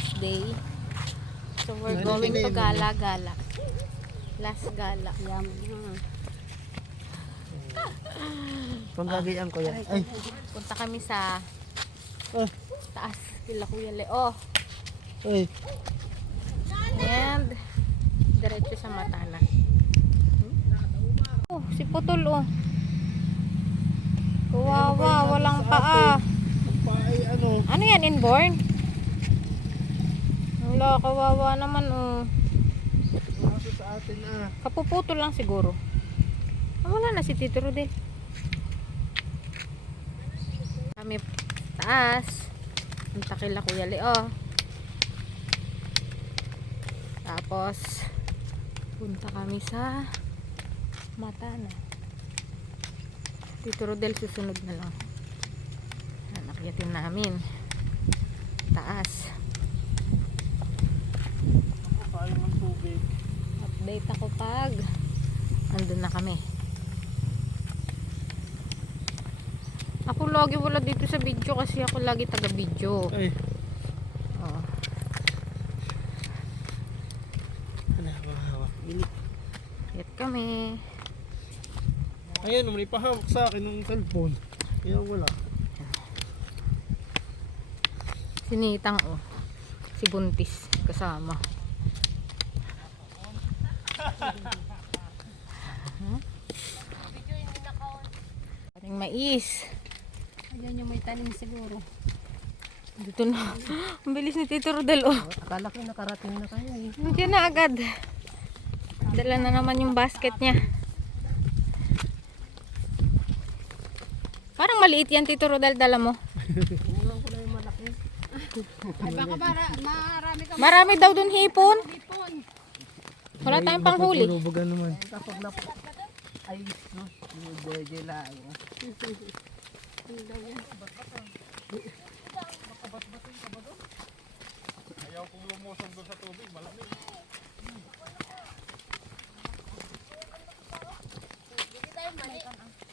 last day. So we're going to Gala-Gala. Last Gala. Yum. Panggagayan ko yan. Ay. Punta kami sa taas kila Kuya Leo. Ay. And diretso sa Matana. Oh, si Putol oh. Kawawa, walang paa. Ay, ano? Ano yan, inborn? Wala, kawawa naman oh. Aso sa atin Kapuputol lang siguro. Wala na si Tito Rodel. Kami taas. Punta kila Kuya Leo. Tapos punta kami sa Matana. Tito Rodel susunod na lang. Nakyatin namin. Taas. Kain ng tubig. Update ako pag andun na kami. Ako lagi wala dito sa video kasi ako lagi taga video. Ay. Oh. Ano ba hawak? Bilik. Yat kami. Ayan, may pahawak sa akin ng cellphone. Kaya wala. Sinitang oh. Si Buntis kasama. Paring mais. Ayan yung may tanim siguro. Dito na. Ang bilis ni Tito Rodel oh. Akala ko nakarating na kayo eh. Nandiyan na agad. Dala na naman yung basket niya. Parang maliit yan Tito Rodel, dala mo. Ulang ko na yung malaki. Ay baka marami ka. Marami daw dun hipon. Hipon. Wala tayong panghuli. Tulubagan naman. Kapag na ay no, yung deje lang. Ayaw kong lumusong doon sa tubig. Malamig.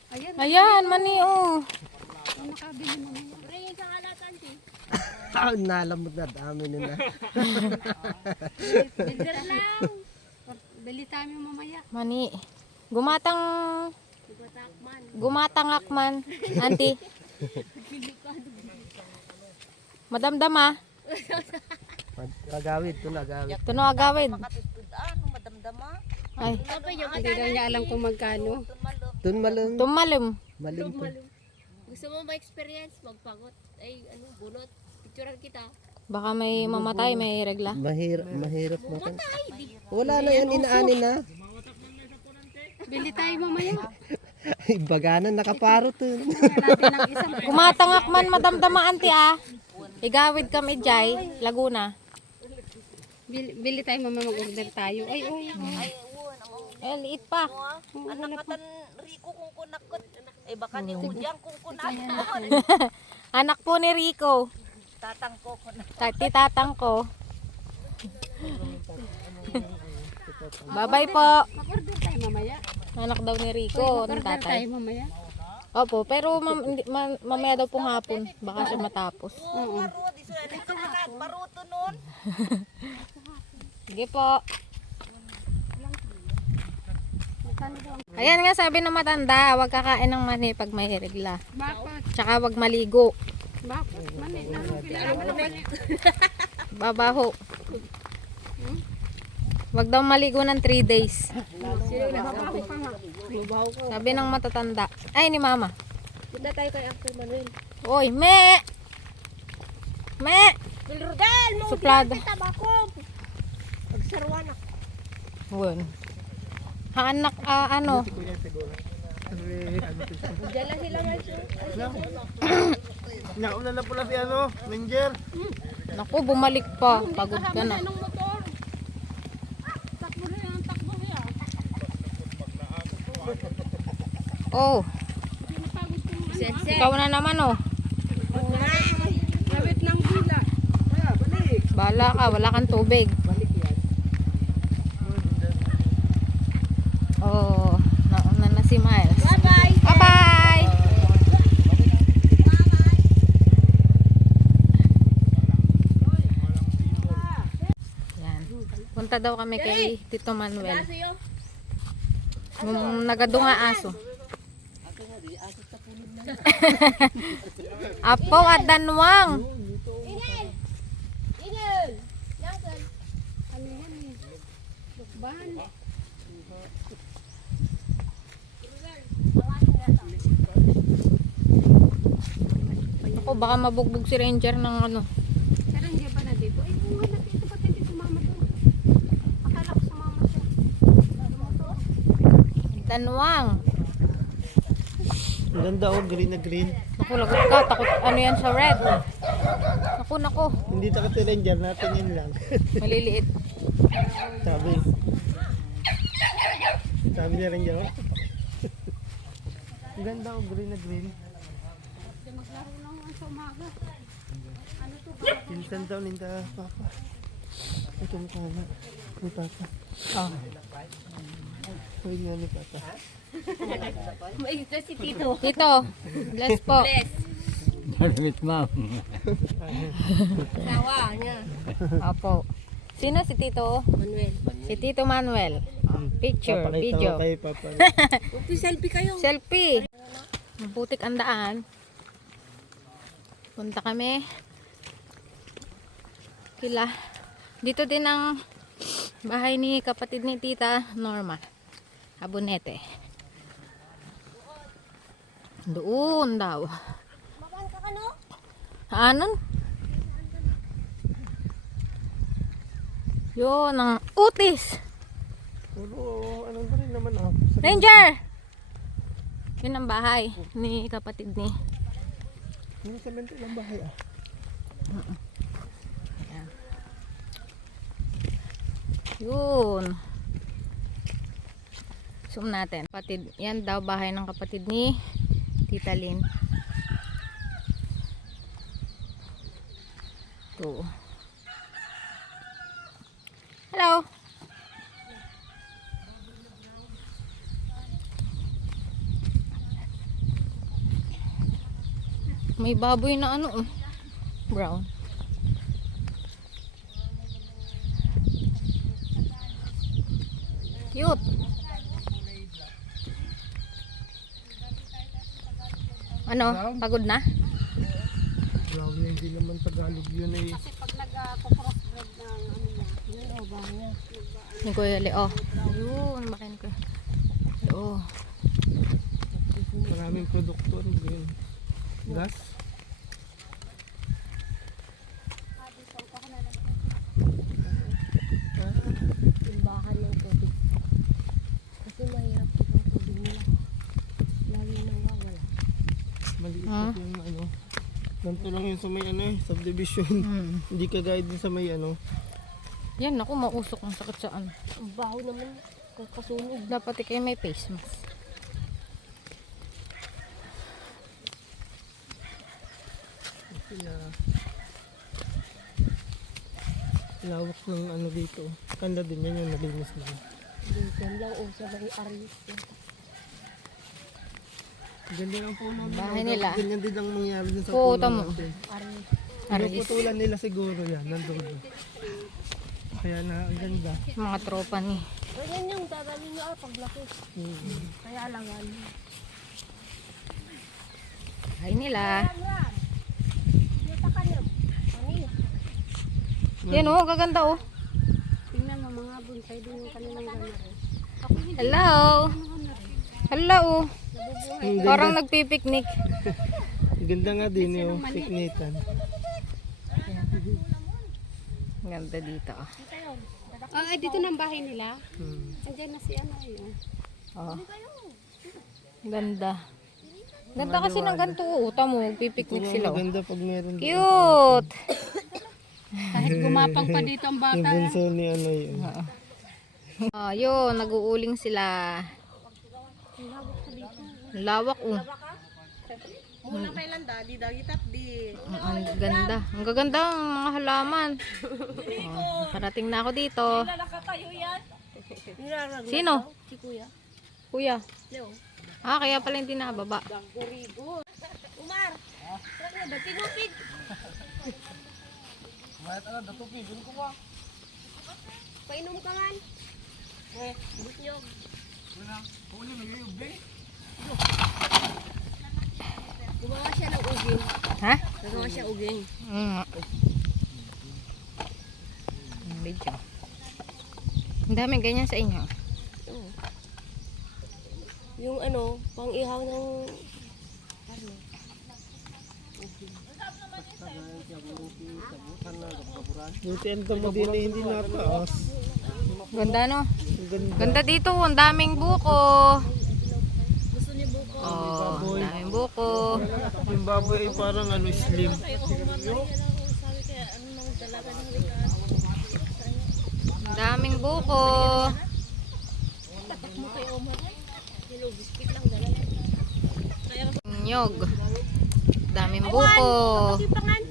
Ayan, Ayan, mani oh. nakabili mo na yan. Ringin sa halatan si. Nalamot na dami na. Bilder lang. Bili tayo mamaya. Mani. Gumatangakman. Auntie. Madamdam ah. Agawid, ito na agawid. Tuno agawid. Ay, Hindi daw niya alam kung magkano. Dun malum. tumalum. Malim po. Gusto mo ma-experience? Magpangot. Ay, bunot. Picturean kita. Baka may mamatay, may regla. Mahirap natin. Wala na yan, inaanin na. Bili tayo mamaya. Baganan, nakaparo to. Natin ng isang. Gumatangakman, madamdama auntie ah. Igawid kami Jai, Laguna. Bili tayo mamaya, mag-order tayo. Ay, oy. Eh, liit pa. Anak katan Rico kung kunakot. Eh baka ni Udyang kung kunakot. Anak po ni Rico. Tatang ko kunakot. Tatang ko. Bye-bye po. Mag-order tayo mamaya. Anak daw ni Rico, ng Mag-order tayo tatay. mamaya. Opo, pero mamaya daw pong hapon. Baka siya matapos. Oo. Paro di sa ito paruto nun. Sige po. Ayan nga sabi ng matanda, huwag kakain ng mani pag may regla. Bakit? Tsaka huwag maligo. Bakit? Mani, pinalaman na mani. Babaho. Huwag daw maligo ng 3 days. Babaho ka nga. Sabi ng matatanda. Ay, ni mama. Punta tayo kay Uncle Manuel. Oy, me! Me! Bilrodel mo! Suplada. Tabako! Pagsarwan ako. Won. Anak, ano? Diyan lang sila Nauna na pala si ano, Ranger. Naku, bumalik pa. Pagod ka na. Anong motor? Takbo na yan, takbo na yan. Oh, Pinapagod ko mga ikaw na naman oh. Gawit ng gila. Bahala ka, wala kang tubig. Oh, nauna na si Miles. Bye-bye! Bye-bye! Punta daw kami kay Tito Manuel. Yung nagadunga aso. Apo at danwang. Ano yan eh? Lukban. Ako baka mabugbog si Ranger ng ano. Pero hindi ba na dito? Ay, kung wala dito, ba't hindi sumama doon? Akala ko sumama siya. Ano mo to? Danwang. Ang ganda oh, green na green. Naku, lagot ka. Takot ano yan sa red. Naku. Hindi takot si Ranger, natin yun lang. Maliliit. Sabi. Sabi ni Ranger, oh. Ang ganda oh, green na green. Maglaro lang sa umaga. Pinsan daw ninda papa. Ito mukha na. Ni papa. Oh. Uy nga ni papa. Ito si Tito. Tito, bless po. Malamit, ma'am. Sawa niya. Apo. Sino si Tito? Manuel. Si Tito Manuel. Picture, Papakita video. ko kay papa. Selfie kayo. Selfie. Mabutik ang daan. Punta kami. Kila. Dito din ang bahay ni kapatid ni Tita Norma. Abonete. Doon daw. Makan ka no? Anon? Yun, ang utis. Puro, anong rin naman ako. Ranger! Yun ang bahay ni kapatid ni. Hindi sa mento ng bahay ah. Yun. Zoom natin. Kapatid, yan daw bahay ng kapatid ni Tita Lynn. Ito. Hello. May baboy na ano, brown. Cute. Ano? Pagod na? Grabe, hindi naman Tagalog yun eh. Kasi pag nag-crossbreed ng ano niya, yun o ba niya? Ni Kuya Leo. Yun, makin ko. Leo. Maraming produkto. Yun. Gas. Timbahan ng tubig. Kasi mahirap itong tubig nila. Lagi nawawala. Maliit Ah. yung ano. Ganito lang yun sa may ano eh, subdivision. Hindi kagaya din sa may ano. Yan, ako mausok ang sakit sa ano. Ang baho naman. Kakasunog. Dapat kayo may face mask. Sila. Lawak ng ano dito. Kanda din yan yung nalinis na. Diyan lang o sa mga aris. Ganda lang po namin. Bahay nila. Ganyan din ang mangyari din sa Oo, puno tamo. natin. Aris. Pinuputulan nila siguro yan. Nandun. Kaya na ang ganda. Mga tropa ni. Ganyan yung dadalhin nyo paglaki. Kaya lang ano. Bahay nila. Kita ka niya. Kanina. Yan oh, gaganda oh. Tingnan mo mga bonsai din yung kanilang ganar. Hello. Hello. Ang Parang nagpipiknik. ganda nga din yung piknikan. Ganda dito. Ah, ay, dito ng bahay nila. Hmm. Andiyan na si ano yun. Oh. Ganda. Ganda kasi ng ganito. Uta mo, magpipiknik sila. Oh. Maganda pag meron din. Cute. Kahit gumapang pa dito ang Yung bata. bunso ni ano yun. Ah, yun, nag-uuling sila. Lawak oh. Muna kailan di dagitat di. Ang ganda. Ang gaganda ang mga halaman. Oh, parating na ako dito. Nakatayo yan. Sino? Si Kuya. Kuya. Ah, kaya pala hindi nakababa. Umar. Tara na, tinupig. Painom ka man. Butnyog. Gumawa siya ng uging. Ha? Gumawa siya uging. Video. Ang daming ganyan sa inyo. Oo. Yung ano, pang-ihaw ng karne. Buti ang damo din eh, hindi nataas. Ganda no? Ang ganda. Ganda dito, ang daming buko. Gusto niyo buko? Oh, ang daming buko. Yung baboy ay parang ano, slim. Ang daming buko. Hello, biscuit lang dala. Nyog. Daming buko. Pangan.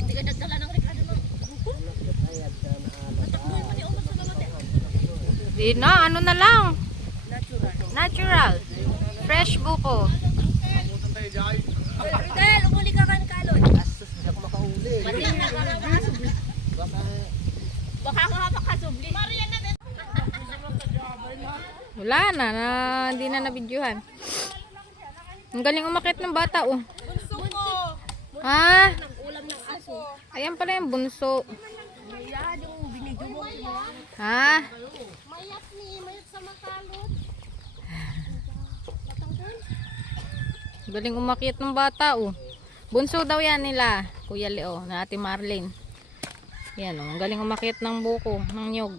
Hindi ka nagdala ng rekado mo. Buko? Matakbuhin pa ni Omar sa mamate. Di na, ano na lang. Natural. Natural. Fresh buko. Ridel, umuli ka kan kalon. Pati na karabas. Baka ka makasubli. Wala na, hindi na nabidyuhan. Ang galing umakit ng bata, oh. Ha? Ulam ng aso. Ayan pala yung bunso. Yan yung binidyo mo. Ha? Mayat mayat sa makalot. Galing umakit ng bata, oh. Bunso daw yan nila, Kuya Leo, na Ate Marlene. Yan, oh. Ang galing umakit ng buko, ng nyog.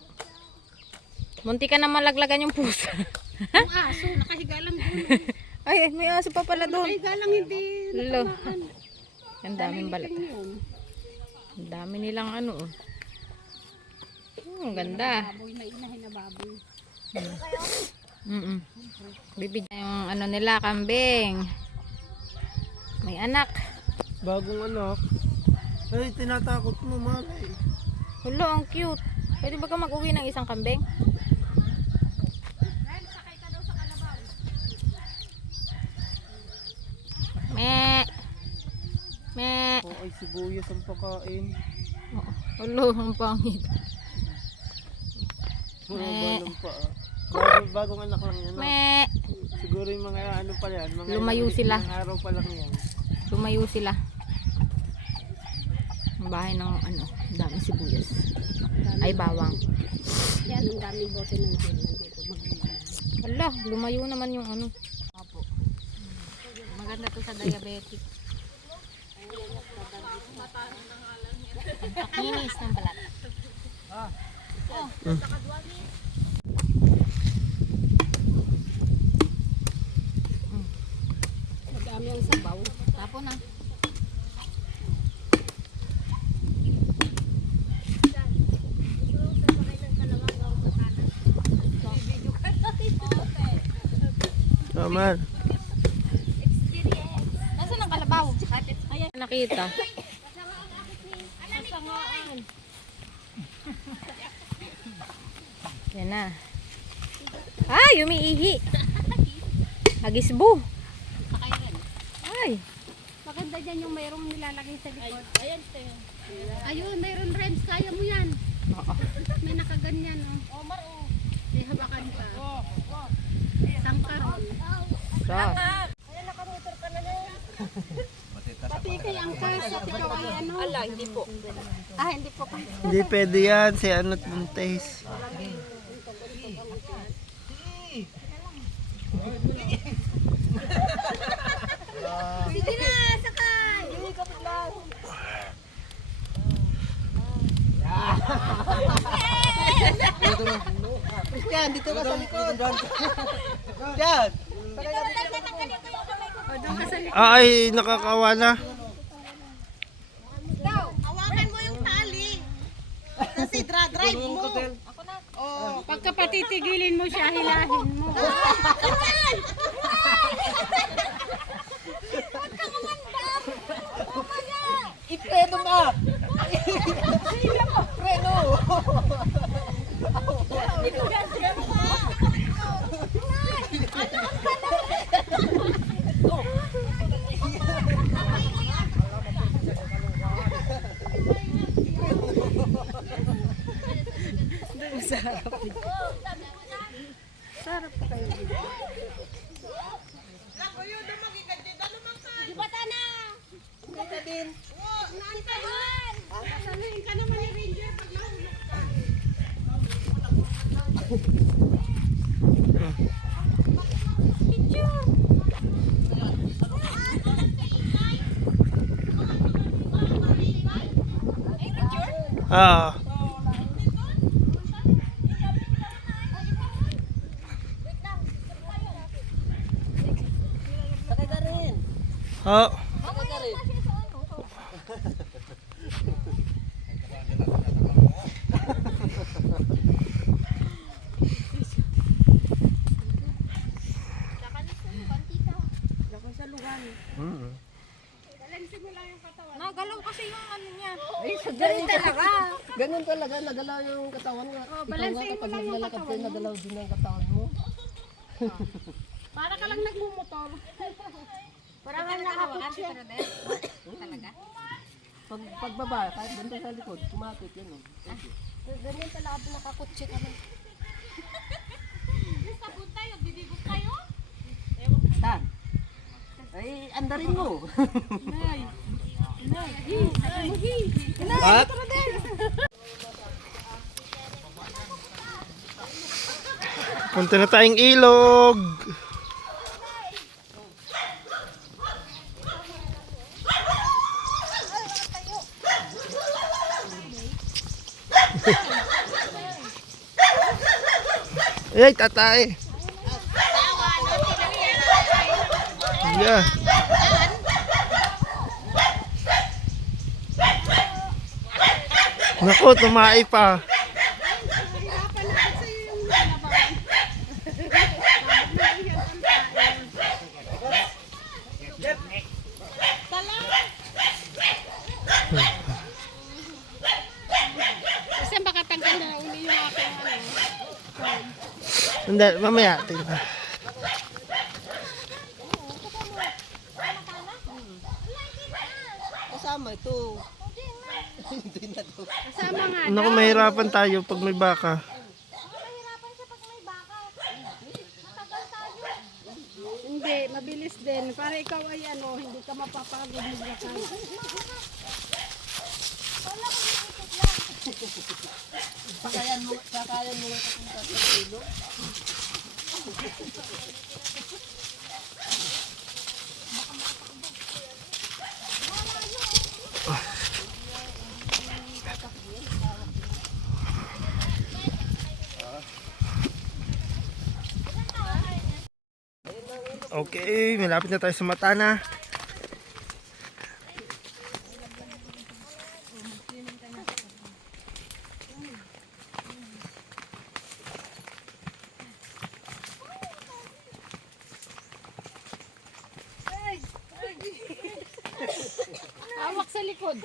Munti ka na malaglagan yung pusa. Yung aso, nakahiga lang doon. Ay, may aso pa pala doon. Nakahiga lang, hindi. Lalo. Ang daming balat. Ang dami nilang ano, oh. Ang ganda. Baboy na inahin na baboy. Bibigyan yung ano nila, kambing. May anak. Bagong anak. Ay, tinatakot mo, malay. Hulo, ang cute. Pwede ba ka mag-uwi ng isang kambing? Me. Me. Oh, ay, sibuyas ang pakain. Hulo, ang pangit. Mga balong pa. Bagong anak lang yan. Me. Siguro yung mga ano pa yan. Mga Lumayo sila. ilang araw pa lang yan. Lumayo sila. Ang bahay ng ano, dami sibuyas. Ay, bawang. Yan, ang daming bote ng gin nandito. Hala, lumayo naman yung ano. Maganda to sa diabetic. Ang pakinis ng balat. Madami ang sabaw. Tapon na. Naman. Nasaan ang kalabaw? Nakita. Yan na. Ay, umiihi. Agisbo. Ay. Maganda dyan yung mayroong nilalagay sa likod. Ayun, mayroon Rems. Kaya mo yan. Oo. May nakaganyan, oh. May habakan pa. Sangkaron. Sarap. Pati kay angkas at ikaw ay ano? Ala, hindi po. Ah, hindi po. Hindi pwede yan. Si Anot Montes. Sige na, sakay! Christian, dito ka sa likod. Christian! Ay, nakakawa na. Hawakan mo yung tali. Kasi drive mo. Oh, pagka patitigilin mo siya, hilahin mo. Ipreno mo! Preno! rin. Sasaluhin ka naman ni Ranger pag nahulog ka. Ah. Sakay ka rin. Oh. Sakay ka rin. Nagalaw kasi yung ano niya. Ganun talaga, nagalaw yung katawan nga. Ikaw nga balansehin mo kapag lang yung naglalakad katawan kayo, mo. nagalaw din ang katawan mo. Para ka lang nagmumotor. Parang nga nakakutsi. Pagbaba, kahit ganda sa likod, kumapit yun. Ganyan talaga nakakutsi ka na. Saan? Ay, andarin mo. At punta na tayong ilog. Ay, tatay. Yeah. Naku, tumai pa. Kasi baka tanggal na uli yung aking ano. Hindi, mamaya. Tingnan. Kasama ito. Kasama nga. Naku, mahirapan tayo pag may baka. Hindi, mabilis din. Para ikaw ay ano, hindi ka mapapagod maglakad. Sakayan mo nga kapunta sa ilog. Okay, malapit na tayo sa Matana. Hawak sa likod.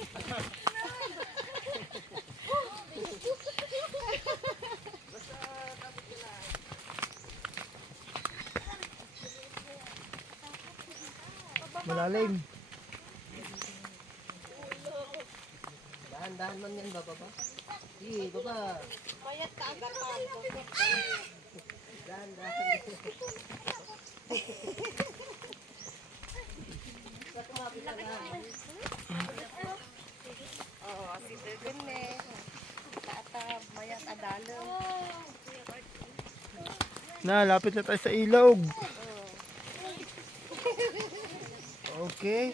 Malalim. Dahan-dahan man yan, baba ba? Sige, baba. Mayat ka agad pa. Dahan-dahan. Oo, si Beben eh. Tata, mayat adalo. Na, lapit na tayo sa ilog. Okay.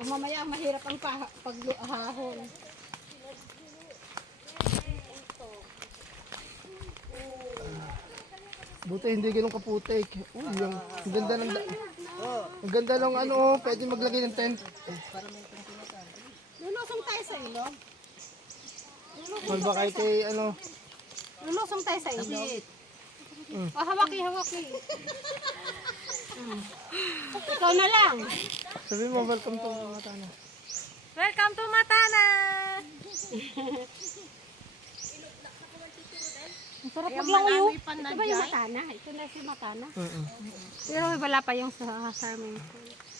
O mamaya mahirap ang paghahon. Buti hindi ganun kaputik. Yung ang ganda ng ang ganda ng ano, pwede maglagay ng tent. Lulusong tayo sa ilog. Mal ba kay ano? Lulusong tayo sa ilog. O, hawaki. Ikaw na lang. Sabi mo, welcome to Matana. Welcome to Matana! Ang sarap maglangoy. Ito ba yung Matana? Ito na si Matana. Pero wala pa yung sa Sarming.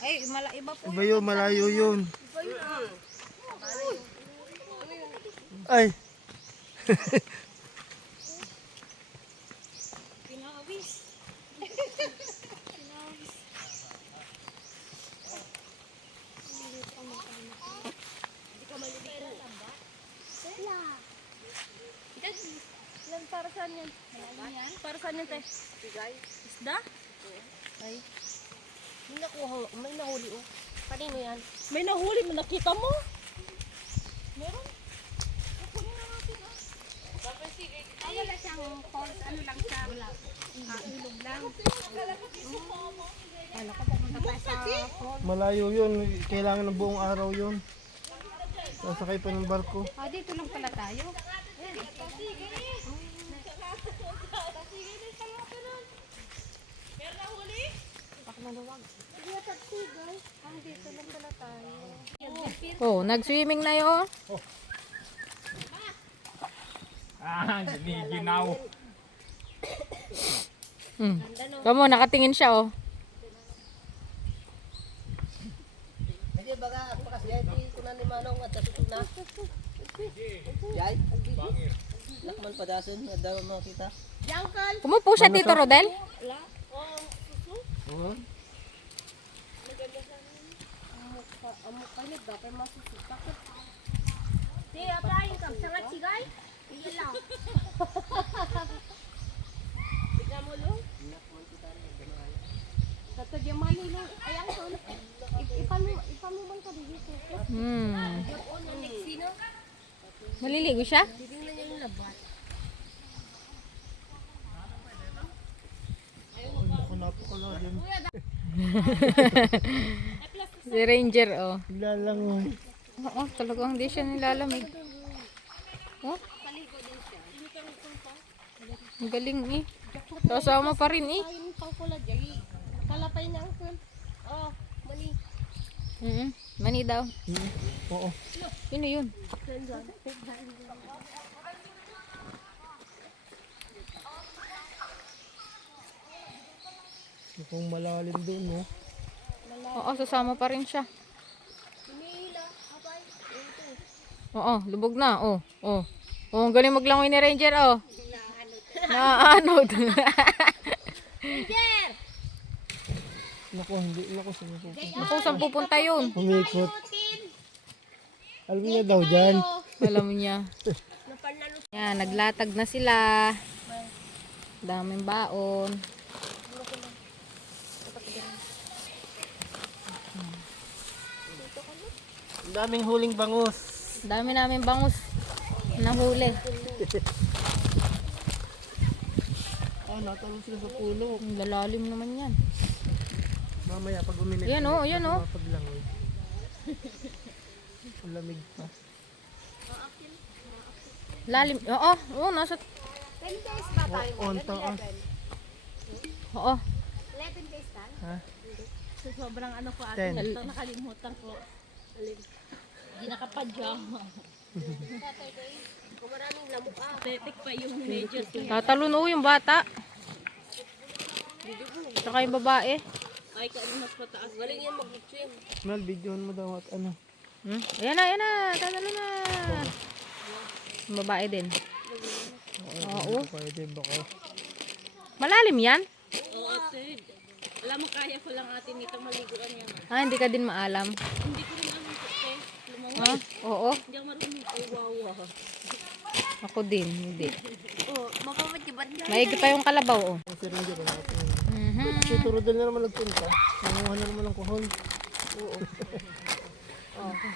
Ay, iba po. Iba yun, malayo yun. Ay. para saan yan? Para saan yan, te? Isda? May nahuli oh. Kanino yan? May nahuli mo, nakita mo? Wala siyang falls, ano lang siya. Ilog lang. Wala ko pumunta tayo sa falls. Malayo yun. Kailangan ng buong araw yun. Sasakay pa ng barko. Dito lang pala tayo. Dito lang pala tayo. Oh, nag-swimming na yun. Giniginaw. Kamu, nakatingin siya oh. Kasi baga, pakasya, hindi ko na ni Manong at ito na. Yay? Lakman padason, ada makita. Kumupo siya, Tito Rodel. Di, apayin ka. Sangat sigay. Iyan lang. Tignan mo, Lo. Tatagyan mali lang. Ayan, son. Ipamuman ka dito. Maliligo siya? Ako napakalalim. Si Ranger oh. Lalangoy. Oo, talagang hindi siya nilalamig. Oh? Ang galing eh. Kasama pa rin eh. Ayun pang pula dyan. Kalapay na ang son. Oh, mali. Mani daw. Oo. Sino yun? Mukhang malalim doon, no? Oo, sasama pa rin siya. Oo, lubog na. Oh, oh. Oh, ang galing maglangoy ni Ranger, oh. Naanod. Naku, hindi. Naku, saan po? Naku, saan pupunta yun? Umikot. Alam niya daw dyan. Alam niya. Yan, naglatag na sila. Daming baon. Ang daming huling bangus. Dami namin bangus. Nahuli. Natalon sila sa puno. Ang lalalim naman yan. Mamaya pag uminit. Yan oh, yan oh. Paglangoy. Ang lamig pa. Lalim. Oo, oo, nasa... 10 days ba tayo? On taas. Oo. 11 days tayo? Ha? So, sobrang ano ko ate, 10. nakalimutan ko. Hindi nakapadyama. Kung maraming lamok Tetik pa yung medyo. Tatalon oh yung bata. Saka yung babae. Ay, kaano mas pataas. Galing yan mag-swim. Mel, videohan mo daw at ano. Ayan na, ayan na. Tatalon na. Yung babae din. Oo. Pwede baka. Malalim yan? Oo, ate. Alam mo, kaya ko lang ate nito maliguan yan. Ah, hindi ka din maalam. Hindi ko rin alam ate. Lumangoy. Ah, oo. Hindi ako marunong. Ay, wow. Ako din, hindi. Oh, mapapatibat na. Maigi pa yung kalabaw, oh. Ang sirinja ko natin. Mhm. Si Turodel na naman nagpunta. Nanguha na naman ng kuhol.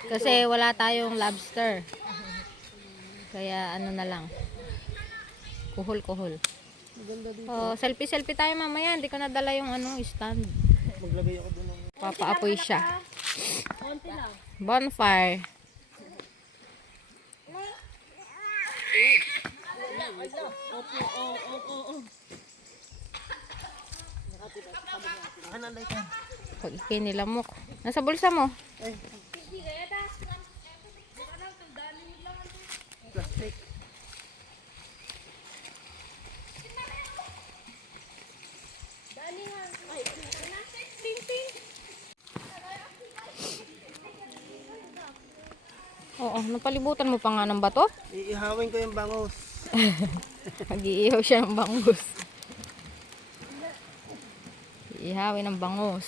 Kasi wala tayong lobster. Kaya ano na lang. Kuhol-kuhol. Maganda dito. Oh, selfie-selfie tayo mamaya. Hindi ko nadala yung ano, stand. Maglagay ako doon ng... Papaapoy siya. Konti lang. Bonfire. Ano na ito? Pag ikinilamok. Nasa bulsa mo. Plastic. Oo, napalibutan mo pa nga ng bato. Iihawin ko yung bangus. Mag-iihaw siya ng bangus. Iihawin ng bangus.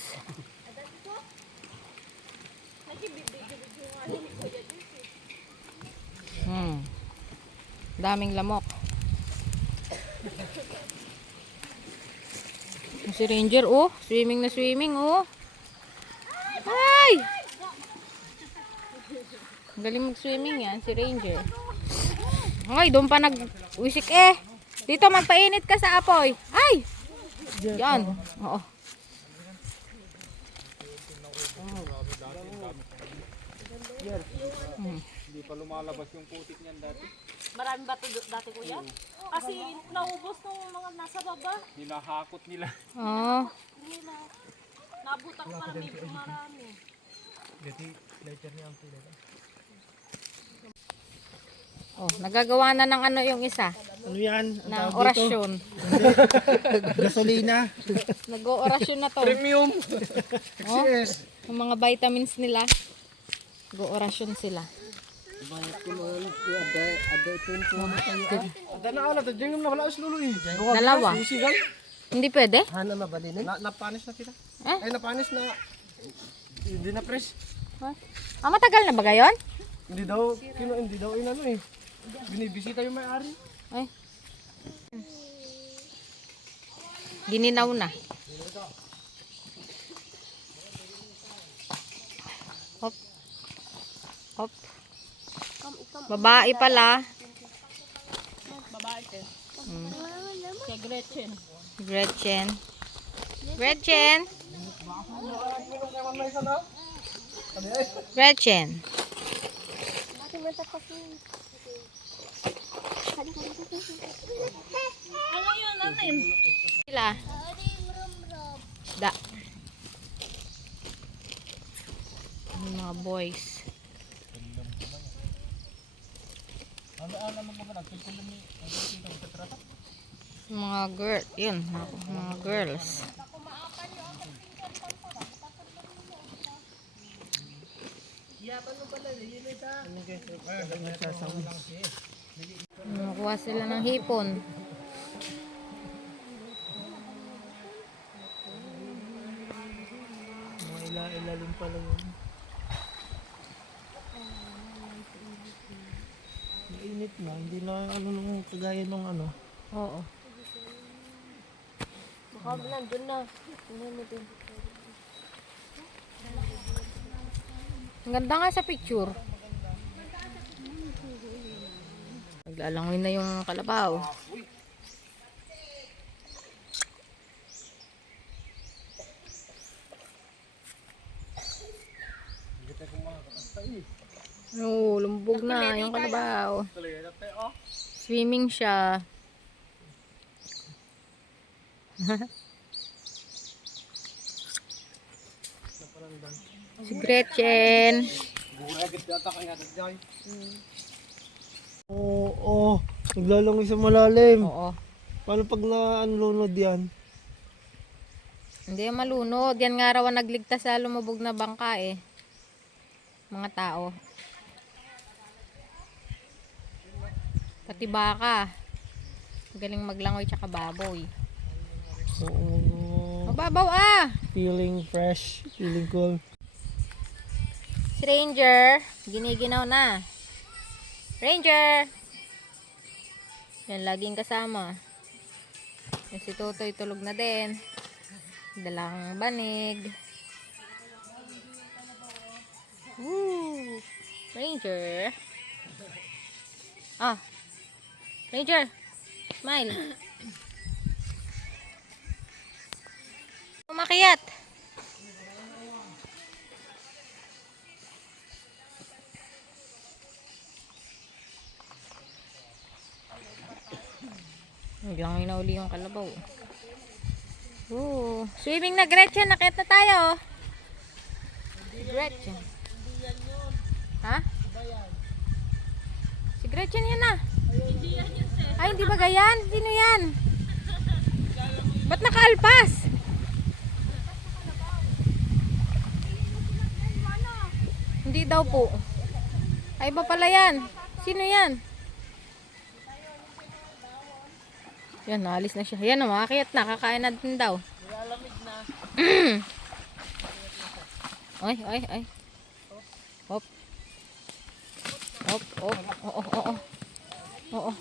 Daming lamok. Si Ranger, oh. Swimming na swimming, oh. Ay! Galing mag-swimming yan, si Ranger. Ay, doon pa nag-wisik eh. Dito, magpainit ka sa apoy. Ay! Yan. Oo. Marami ba ito dati kuya? Kasi naubos nung mga nasa baba. Oh. Nabutak pa medyo marami. Oh, nagagawa na ng ano yung isa. Ano yan? Ang Ng tawag dito? orasyon. Gasolina. Nag-orasyon na to. Premium. Oh, XCS. yung mga vitamins nila. Nag-orasyon sila. Ada na ala, tadjeng naman wala is lulo eh. Dalawa. Sigal. Hindi pwede? Hana mabalinin. Napanis na kita. Eh? Ay, napanis na. Hindi na press. Ah, matagal na ba gayon? Hindi daw inano eh. Binibisita yung may-ari. Ay. Gininaw na. Hop. Hop. Babae pala. Kaya Gretchen. Gretchen. Gretchen. Gretchen. Ano yun? Ano yun? Sila. Da. Yung mga boys. Yung mga girl, yun, mga girls. Nakuha sila ng hipon. Mga ilalim pala yun. Mainit na, hindi na ano nung kagaya nung ano. Oo. Baka nandun na. Ang ganda nga sa picture. Naglalangoy na yung kalabaw. Oh, lumbog na yung kalabaw. Swimming siya. Si Gretchen. Oo, naglalangoy sa malalim. Oo. Paano pag na-unload yan? Hindi yan malunod. Yan nga raw ang nagligtas sa lumubog na bangka eh. Mga tao. Pati baka. Galing maglangoy tsaka baboy. Oo, Mababaw ah! feeling fresh, feeling cool. Stranger, giniginaw na. Ranger! Yan, laging kasama. Yan, si Totoy tulog na din. Dalang banig. Woo! Ranger. Ah. Ranger. Smile. Umakyat. Hanggang na uli yung kalabaw. Ooh. Swimming na, Gretchen. Nakit na tayo. Si Gretchen. Ha? Si Gretchen yan ah. Ay, hindi ba gayan? Sino yan? Ba't nakaalpas? Hindi daw po. Ay, iba pala yan. Sino yan? Yan, naalis na siya. Yan, umakit na. Kakain na din daw. Ay, ay, ay. Hop. Hop, hop. Oo, oo, oo. Oo.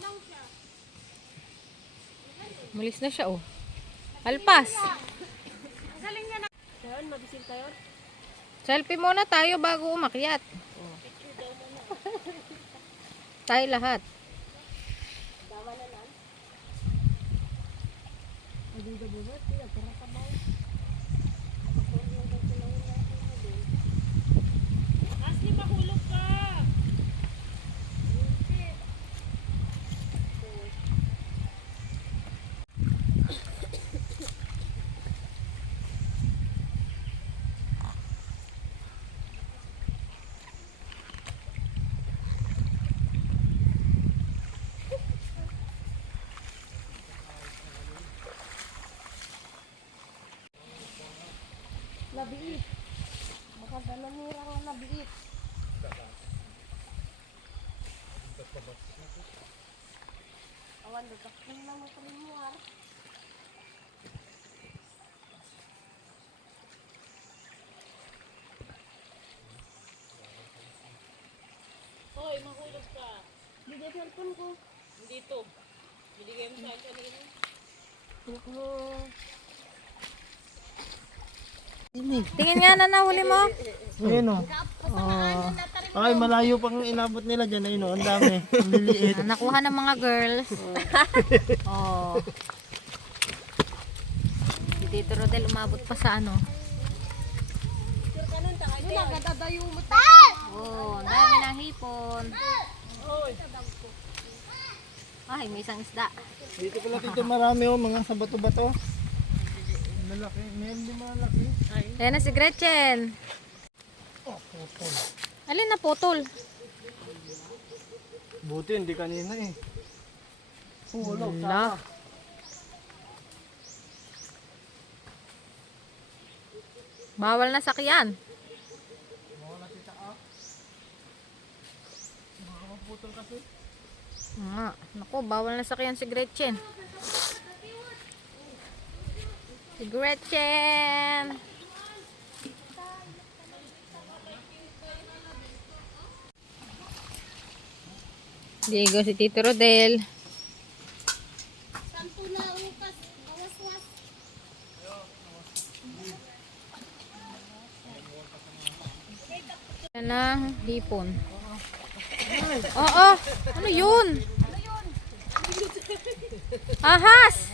Malis na siya, oh. Alpas. Ngayon, mabisil tayo. Selfie muna tayo bago umakyat. Tayo lahat. Nabiit. Baka nanira nga nabiit. Awan, dagakling lang mo pa rin mo, ha? Hoy, mahulog ka. Bigay cellphone ko. Dito. Binigay mo sa akin kanina. Tingin nga na nahuli mo. Ayun o. Ay, malayo pang inabot nila dyan. Ayun o, ang dami. Ang liliit. Nakuha ng mga girls. Oh. Si Tito Rodel umabot pa sa ano. Yun, agad-adayo mo. Oh, ang dami ng hipon. Ay, may isang isda. Dito pala dito marami o, mga sa bato-bato. Malaki. Meron din malaki. Ayan na si Gretchen. Alin na putol? Buti, hindi kanina eh. Wala. Bawal na sakyan. Naku, bawal na sakyan si Gretchen. Si Gretchen. Diego si Tito Rodel. Yan ang hipon. Oo, ano yun? Ahas!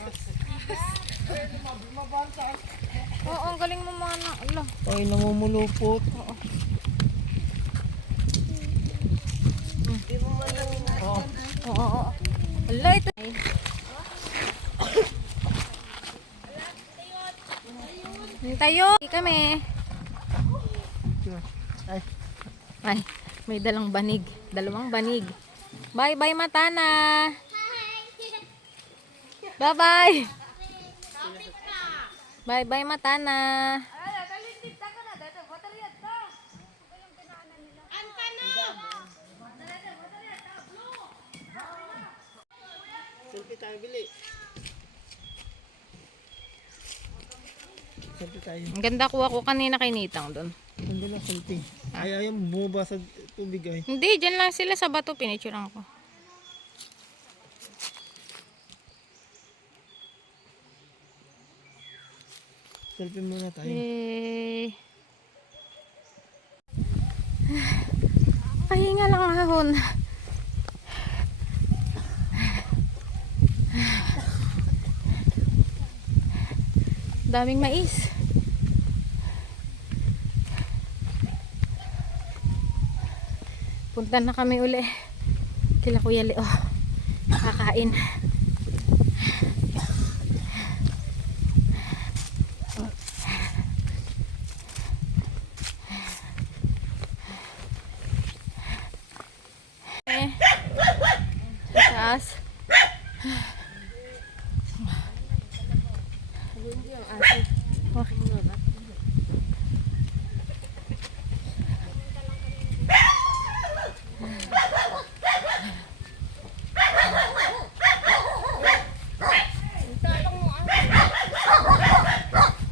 Oo, ang galing mo mga na. Allah. Ay, namumulupot. Oo. Ala, ito. Tayo. Kami. Ay. Ay, may dalang banig. Dalawang banig. Bye-bye, Matana. Bye-bye. Bye-bye, Matana. Selfie tayo, bili. Selfie tayo. Ang ganda kuha ko kanina kay Nitang doon. Ganda lang selfie. Ay, ayaw bumaba sa tubig ay. Hindi, dyan lang sila sa bato. Pinicturean ko. Selfie muna tayo. Yay. Pahinga lang ahon. Daming mais. Punta na kami uli. Kila Kuya Leo. Kakain. Taas.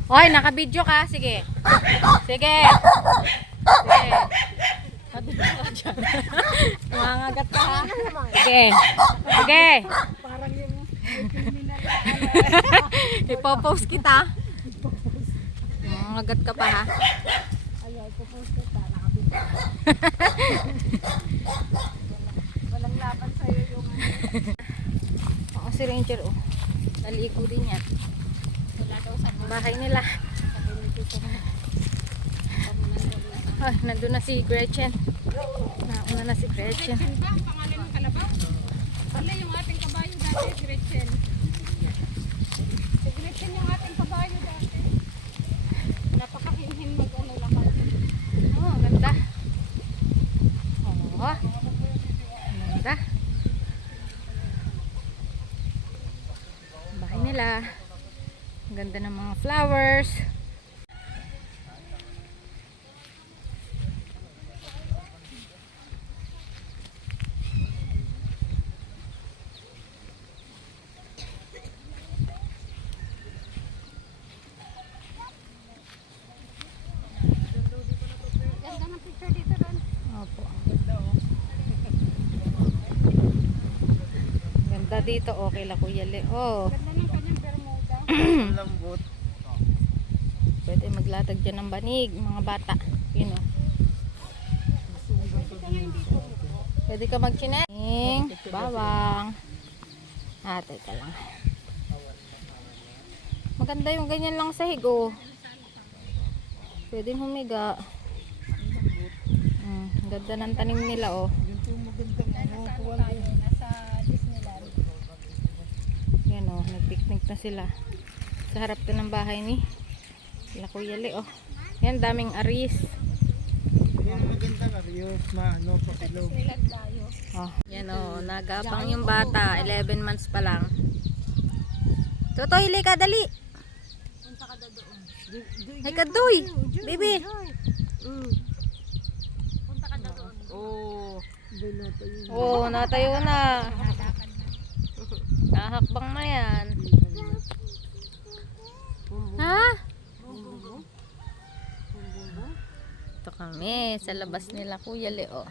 Oy, naka-video ka. Sige. Sige. Sige. Mangagat ka ha. Sige. Sige. Ipopost kita. Mangagat ka pa ha. Walang laban sa'yo yung Oo, si Ranger oh. Naligo din yan. wala daw sa Bahay nila. Ay, nandun na si Gretchen. Nauna na si Gretchen. Gretchen ba? Ang pangalan ng kalabaw? Wala yung ating kabayo dati, Gretchen. Si Gretchen yung ating kabayo dati. Napakahinhin mag-ano lakas. Oh, ang ganda. Oh, ang ganda. Bahay nila. Ang ganda ng mga flowers. Ganda ng picture dito ron. Opo. Ganda dito. Okay la Kuya Leo. Ganda ng kanyang bermuda. Lambot. Pwede maglatag dyan ng banig, mga bata. Yun o. Pwede ka magchineling. Bawang. Ah, teka lang. Maganda yung ganyan lang sahig o. Pwede humiga. Ganda ng tanim nila o. Ganito magandang Nasa Disneyland. Yan o, nagpicnic na sila. Sa harap to ng bahay ni Kuya Leo. Yan, daming aris. Yan magandang arios, maano, papilog. Disneyland tayo. Oh, yan o, nagapang yung bata, 11 months pa lang. Toto, hili ka, dali. Punta ka daw doon. Ay, kadoy. Baby. Punta ka daw doon. Oh, natayo na. Nahakbang na yan. Ha? Ito kami sa labas nila Kuya Leo.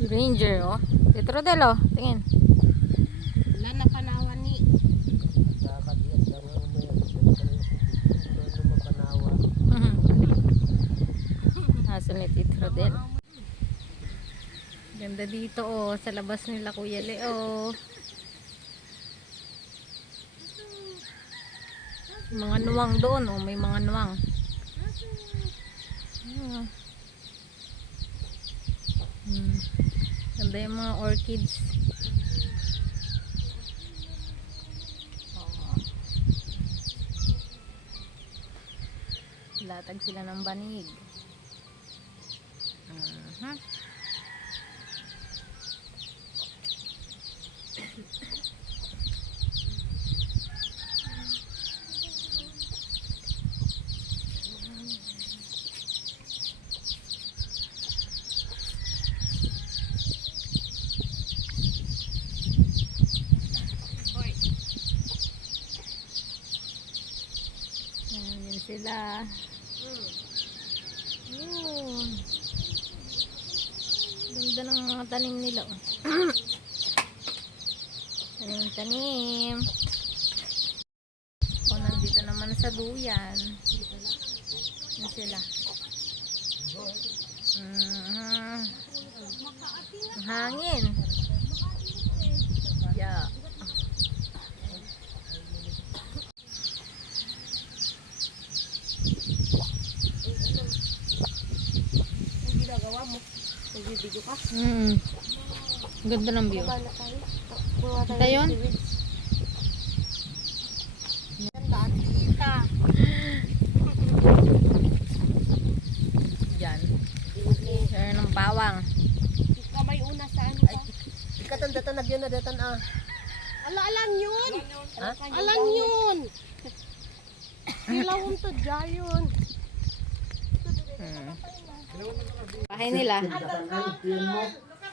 Si Ranger oh. Tito Rodelo, tingin. Wala na panawan ni. Nakakadiyan ka nga mo yan. Ano mapanawa. Aso ni Tito Rodel. Ganda dito oh, sa labas nila Kuya Leo. Mga nuwang doon oh, may mga nuwang. Ah. Ganda yung mga orchids. Oh. Latag sila ng banig. Yan sila. Yun. Ganda ng mga tanim nila. Oh. Tanim-tanim. O, nandito naman sa duyan. Yan sila. Ang hangin. Yeah. Ginagawa mo. Nagbibideo ka. Ganda ng view. Bala tayo. Ito yun? Kita. Yan. Meron ng bawang. Kamay una sa ano ka. Ikatan datan na yun na datan ah. Alam yun. Ha? Alam yun. Kilawang to dyan. Bahay nila.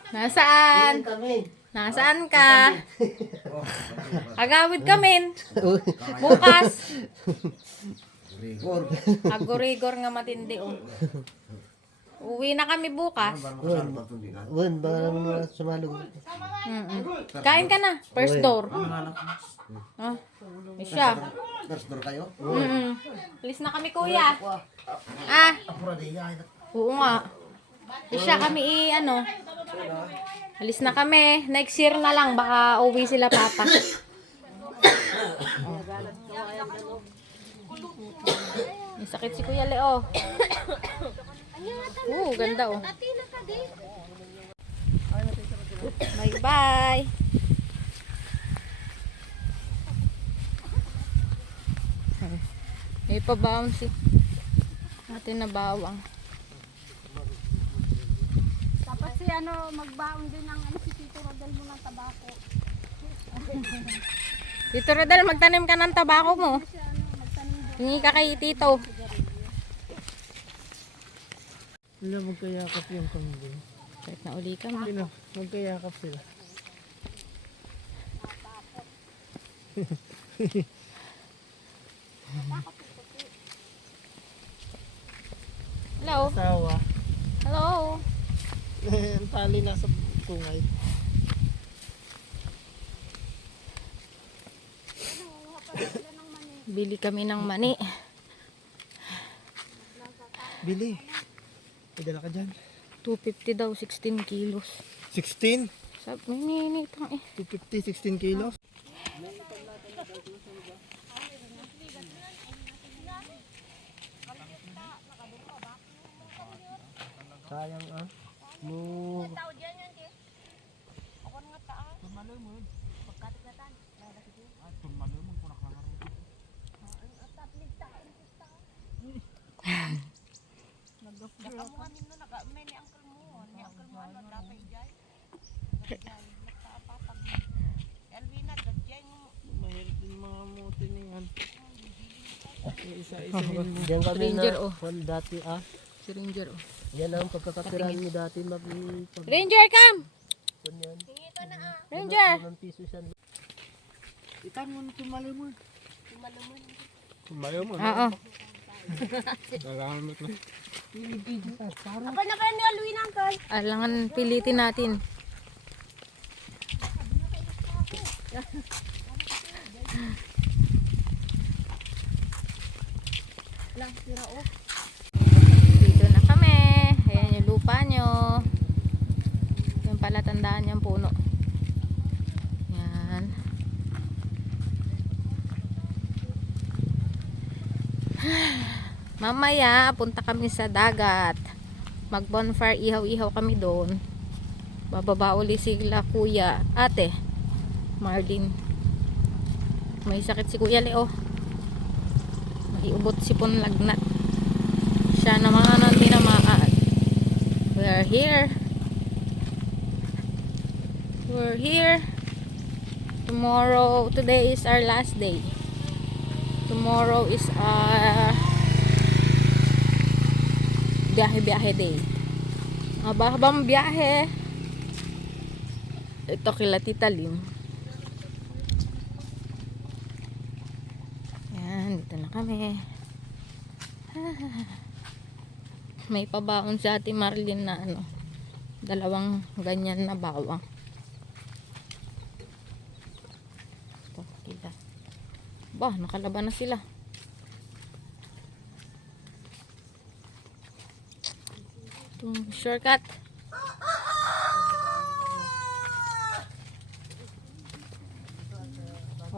Nasaan? Nasaan ka? Agawid kami. Bukas. Agorigor nga matindi oh. Uwi na kami bukas. Wen, baka naman sumalog. Mm-mm. Kain ka na. First door. Ah, siya. First door kayo? Mm-mm. Alis na kami, kuya. Ah, oo nga. Siya kami alis na kami. Next year na lang. Baka uwi sila papa. May sakit si Kuya Leo. Ganda oh. Bye-bye. May pabaon si atin na bawang. Tapos si magbaon din ng si Tito Rodel mo ng tabako. Tito Rodel, magtanim ka ng tabako mo. Hingi ka kay Tito. Wala, magkayakap yung kambing. Kahit na uli ka mo. Sino? Magkayakap sila. Hello. Sawa. Hello. Ang tali nasa tungay. Bili kami ng mani. Bili. May dala ka dyan. 250 daw, 16 kilos. 16? Sabi, may ninitang 250, 16 kilos. Sayang Mo. Mahirap din mga muti niyan. Isa-isa mo. Diyan kami Ranger, na, oh. dati Si Ranger, oh. Yan ang pagkakatirahan ni dati Ranger, come! yan. Ranger! 5 piso siya. Itan mo na tumali mo. Tumali mo? Oo. Gagamit na. Apa na kayo ni Alwin Uncle? Alangan pilitin natin. Dito na kami. Ayan yung lupa nyo. Yung pala tandaan yung puno. Yan. Mamaya punta kami sa dagat. Mag bonfire, ihaw-ihaw kami doon. Bababa uli sila kuya, ate Marlene. May sakit si Kuya Leo. Naiubot si Punlagnat. Siya naman ang tinamaan. We're here. We're here. Tomorrow, today is our last day. Tomorrow is our biyahe day. Haba-habang biyahe. Ito kila Tita Lim. Yan, dito na kami. May pabaon si Ate Marlene na dalawang ganyan na bawang. Ito, kila. Bah, nakalaban na sila. Itong shortcut.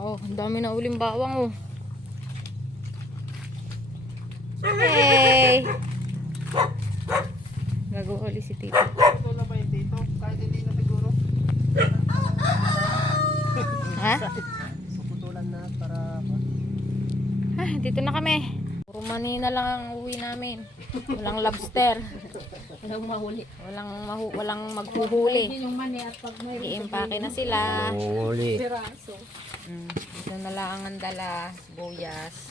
Oh, ang dami na uling bawang, oh. Hey! Gagawa ulit si Tito. Ito na ba yung dito? Kahit hindi na siguro. Ha? Puputulan na para Dito na kami. Puro mani na lang ang uwi namin. Walang lobster. Walang mahuli. Walang maghuhuli. Yung mani at pag may I-empake na sila. Uli. piraso. Ito na lang ang dala. Sibuyas.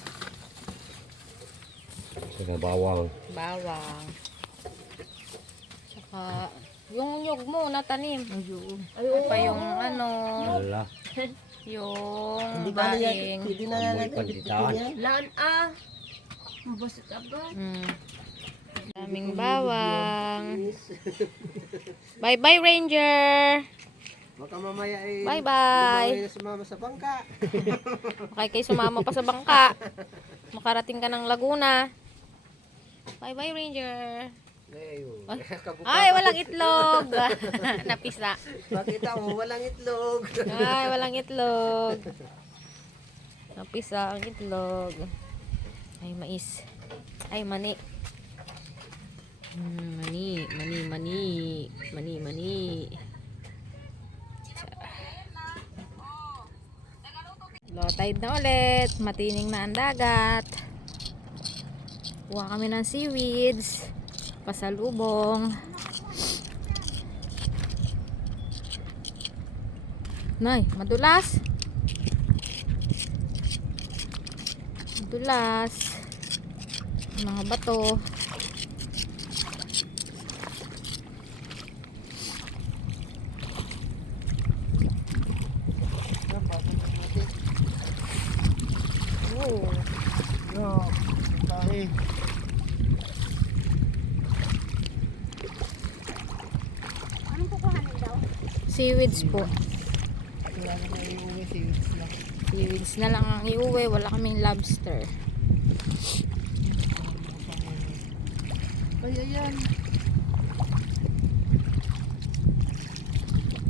Saka bawang. Bawang. Tsaka yung nyug mo na tanim. Ay pa yung Wala. yung hindi ba na baing. hindi na Amoy natin panditaan. Laan Mabasot agad. Daming bawang. Bye-bye, Ranger! Baka mamaya ay Bye-bye! lumaway na sumama sa bangka. Baka kayo sumama pa sa bangka. Makarating ka ng Laguna. Bye-bye, Ranger! Ay, walang itlog! Napisa. Bakit ako walang itlog? Ay, walang itlog. Napisa ang itlog. Ay, mais. Ay, mani. Mani, mani, mani. Mani, mani. Low tide na ulit. Matining na ang dagat. Kuha kami ng seaweeds. Pasalubong. Nay, madulas. Madulas. Mga bato. Oh. No, tahi. Anong kukuhanin daw? Seaweeds po. Wala na may iuwi, seaweeds lang. Seaweeds na lang ang iuwi. Wala kaming lobster. Ay, ayan.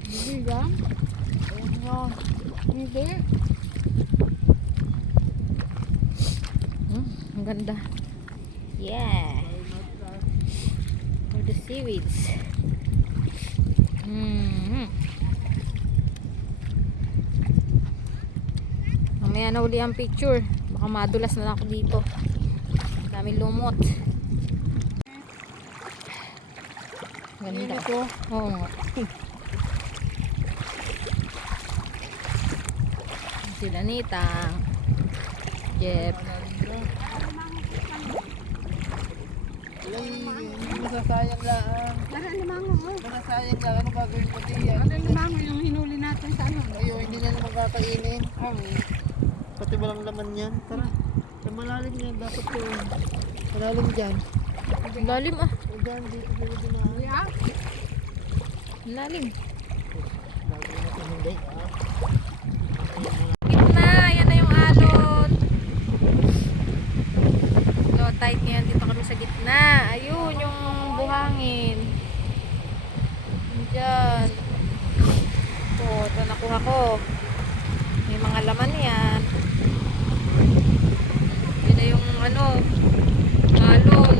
Hindi yan. Ayan nga. Hindi. Ang ganda. Yeah. For the seaweeds. Mamaya na uli ang picture. Baka madulas na ako dito. Daming lumot. Ganda. Oo nga. Sila Nitang. Jeff. Ay, hindi masasayang lang. Lahat limango. Masasayang lang. Ano gagawin mo diyan? Lahat limango yung hinuli natin sa ano. Ayo, hindi na naman kakainin. Pati walang laman yan. Tara. Sa malalim yan. Dapat yun. Malalim dyan. Lalim ah. Dyan, dito na. Yeah. Lalim. Lagi na ito hindi. Gitna. Yan na yung alon. Low tide ngayon. Dito kami sa gitna. Ayun yung buhangin. Diyan. Ito nakuha ko. May mga laman yan. Yun na yung ano, alon.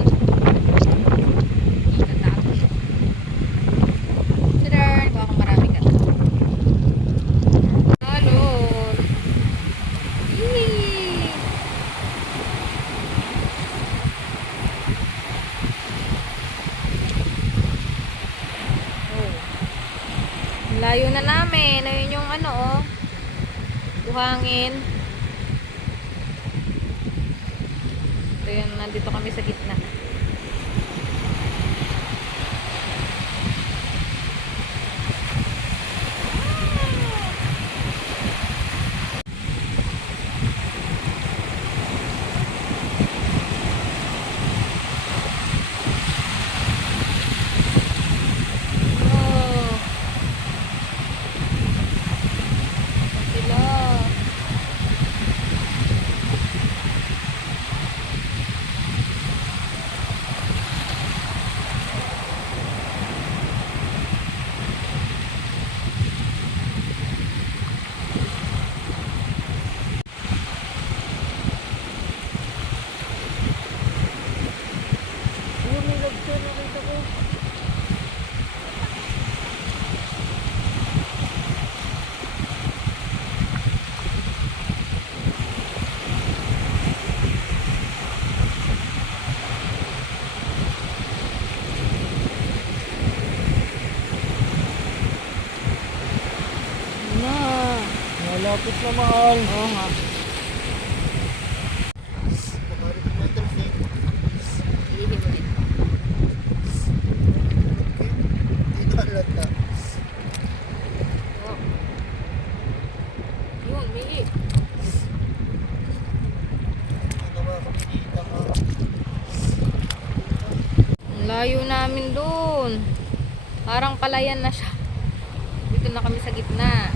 Ganda ako. Tudar, kuha ko marami ka. Alon. Yee! Oh. Layo na namin. Ayun yung ano oh. Buhangin. Ito yun, nandito kami sa gitna. Oh. Sila. Oh, may lobster nakita ko. Na. Malapit na mahal. Oo nga. Ihim ulit. Dito halata. Oh. Yun, may Layo namin doon. Parang palayan na siya. Dito na kami sa gitna.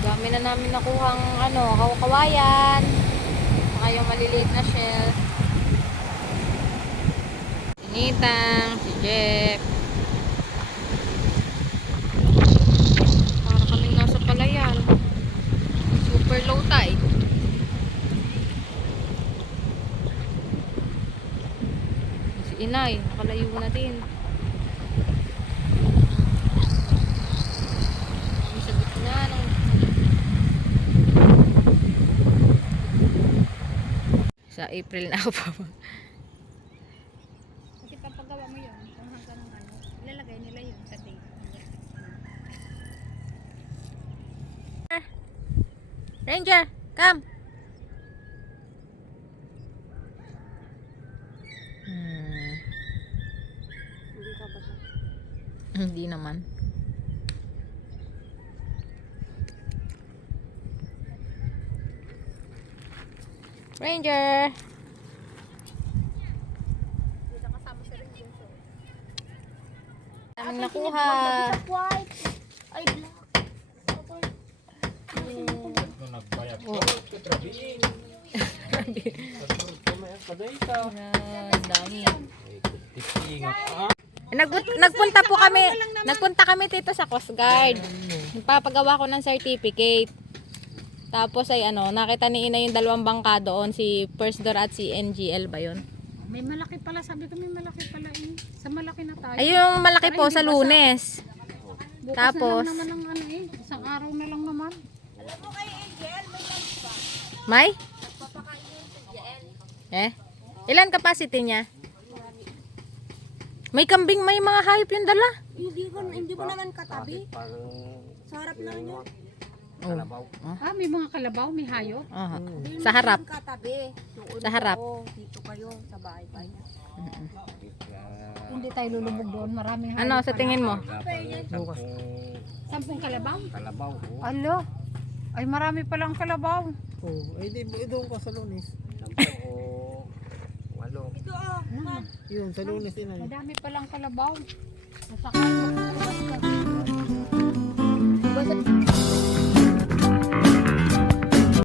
Dami na namin nakuhang kawayan. Saka yung maliliit na shell. Sinitang, si Jeff. Para kaming nasa palayan. Super low tide. Si Inay, nakalayo na din. Sa gitna ng sa April na ako pa. Kasi kapag gawa mo yun, kung hanggang ilalagay nila yun sa date. Ranger, come. Hindi ka ba siya? Hindi naman. Ranger. Hindi na kasama sa rin dun. Daming nakuha. White. Ay, black. Yan, dami. Nagpunta kami dito sa Coast Guard. Nagpapagawa ko ng certificate. Tapos ay nakita ni Ina yung dalawang bangka doon, si First Door at si NGL ba yun? May malaki pala, sabi ko may malaki pala eh. Sa malaki na tayo. Ay, yung malaki Ay, po hindi sa ba Lunes. Bukas Tapos, na lang naman ang isang araw na lang naman. May? Ilan capacity niya? May kambing, may mga hayop yung dala. Hindi mo naman katabi. Sa harap lang yun. May mga kalabaw, may hayo. Aha. Sa harap. Katabi. Sa harap. Dito kayo sa bahay-bahay niya. Hindi tayo lulubog doon, maraming hayo. Ano sa tingin mo? 10 kalabaw? Kalabaw. Alo. Ay marami palang kalabaw. Ay di doon ka sa Lunes. Walo. Yun, sa Lunes Inay. Madami palang kalabaw. Nasakay mo. Basta